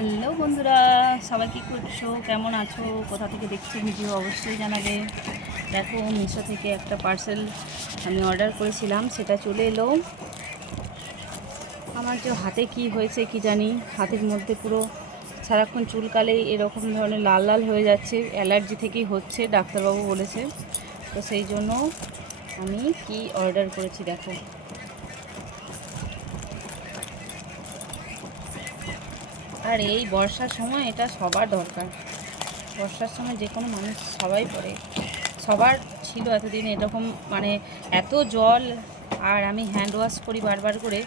Hello বন্ধুরা, সবাই কী করছো, কেমন আছো, কোথা থেকে দেখছো ভিডিও অবশ্যই জানাবে। দেখো, মিশো থেকে একটা পার্সেল আমি অর্ডার করেছিলাম, সেটা চলে এলো। আমার যে হাতে কি হয়েছে কি জানি, হাতের মধ্যে পুরো সারাক্ষণ চুলকালেই এরকম ধরনের লাল লাল হয়ে যাচ্ছে, অ্যালার্জি থেকেই হচ্ছে, ডাক্তারবাবু বলেছে। তো সেই জন্য আমি কি অর্ডার করেছি দেখো। আর এই বর্ষার সময় এটা সবার দরকার। বর্ষার সময় যে কোনো মানুষ সবাই পরে, সবার ছিল এতদিন এরকম, মানে এত জল। আর আমি হ্যান্ড ওয়াশ করি বারবার করে,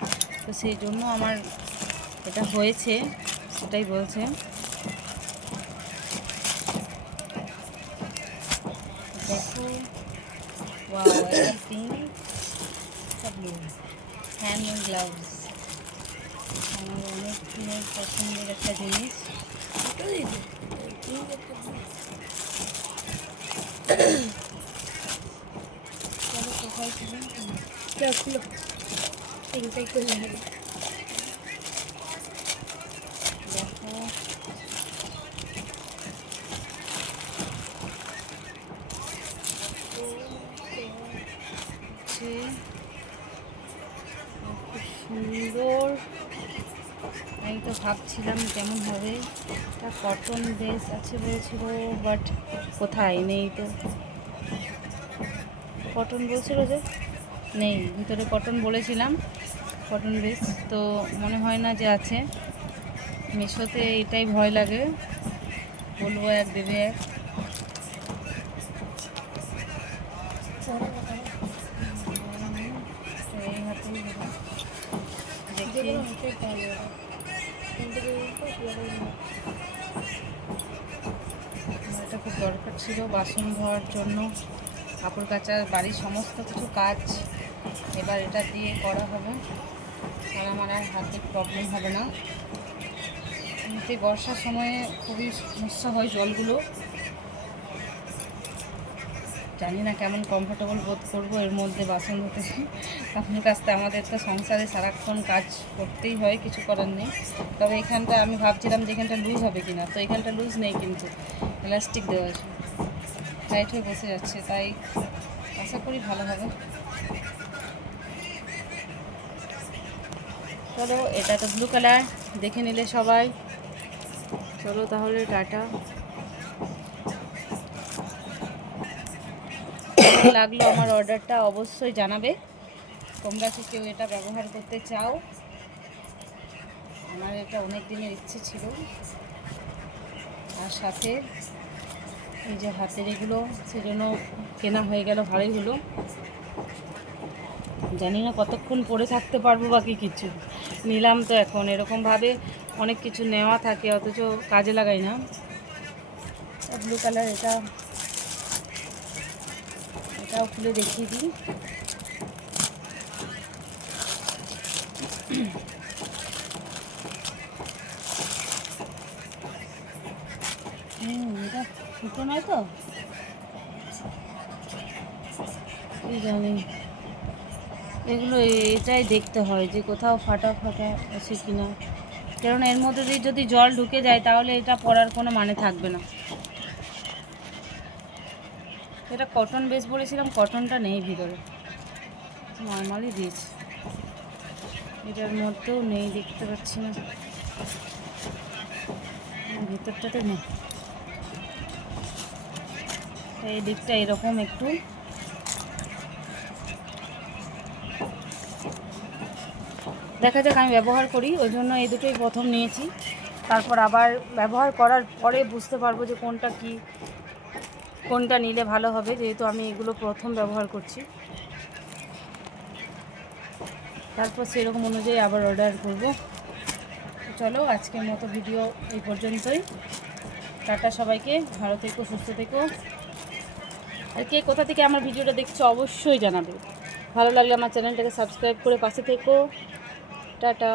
তো সেই জন্য আমার এটা হয়েছে, সেটাই বলছে। দেখো, ওয়াও, একটা পিঙ্ক, একটা ব্লু, হ্যান্ড গ্লাভস। আমার অনেক দিনের পছন্দের একটা জিনিস। চলো কোথায় ছিল, দেখো হচ্ছে খুব সুন্দর। আমি তো ভাবছিলাম কেমন হবে, একটা কটন বেস আছে বলেছিল, বাট কোথায় নেই তো। কটন বলছিল যে নেই, ভিতরে কটন বলেছিলাম, কটন বেস তো মনে হয় না যে আছে। মিশোতে এটাই ভয় লাগে, বলবো এক দেবে এক। এই হাতেই দেখি। আমার এটা খুব দরকার ছিল বাসন ধোয়ার জন্য, কাপড় কাচা, বাড়ির সমস্ত কিছু কাজ এবার এটা দিয়ে করা হবে, আর আমার আর হাতে প্রবলেম হবে না। এমনিতে বর্ষার সময়ে খুবই সমস্যা হয় জলগুলো। জানি না কেমন কমফোর্টেবল বোধ করবো এর মধ্যে বাসন ধুতে, কাপড় কাচতে। আমাদের তো সংসারে সারাক্ষণ কাজ করতেই হয়, কিছু করার নেই। তবে এখানটা আমি ভাবছিলাম যে এখানটা লুজ হবে কিনা, তো এখানটা লুজ নেই, কিন্তু ইলাস্টিক দেওয়া আছে, টাইট হয়ে বসে যাচ্ছে, তাই আশা করি ভালো হবে। চলো, এটা তো ব্লু কালার, দেখে নিলে সবাই। চলো তাহলে, টাটা। কেমন লাগলো আমার অর্ডারটা অবশ্যই জানাবে। তোমরা কি কেউ এটা ব্যবহার করতে চাও? আমার এটা অনেক দিনের ইচ্ছে ছিল। আর সাথে এই যে হাতের এগুলো, সেজন্য কেনা হয়ে গেল, ভালোই হলো। জানি না কতক্ষণ পরে থাকতে পারবো, বাকি কিছু নিলাম তো এখন এরকমভাবে অনেক কিছু নেওয়া থাকে, অথচ কাজে লাগাই না। ব্লু কালার, এটাও খুলে দেখিয়ে দিই। এটা ফুটো নয় তো, কি জানি। এগুলো এটাই দেখতে হয় যে কোথাও ফাটা ফাটা আছে কিনা, কারণ এর মধ্যে দিয়ে যদি জল ঢুকে যায় তাহলে এটা পরার কোনো মানে থাকবে না। এটা কটন বেস বলেছিলাম, কটনটা নেই ভিতরে, নর্মালি দিয়েছি। এটার মধ্যেও নেই, দেখতে পাচ্ছি না, ভিতরটাতে নেই। এই দিকটা এরকম একটু দেখা যাক, আমি ব্যবহার করি ওই জন্য এই দুটোই প্রথম নিয়েছি। তারপর আবার ব্যবহার করার পরে বুঝতে পারবো যে কোনটা নিলে ভালো হবে, যেহেতু আমি এগুলো প্রথম ব্যবহার করছি। তারপর সেরকম অনুযায়ী আবার অর্ডার করব। চলো, আজকের মতো ভিডিও এই পর্যন্তই। টাটা সবাইকে, ভালো থেকো, সুস্থ থেকো। আর কে কোথা থেকে আমার ভিডিওটা দেখছো অবশ্যই জানাবে। ভালো লাগলে আমার চ্যানেলটাকে সাবস্ক্রাইব করে পাশে থেকো। টাটা।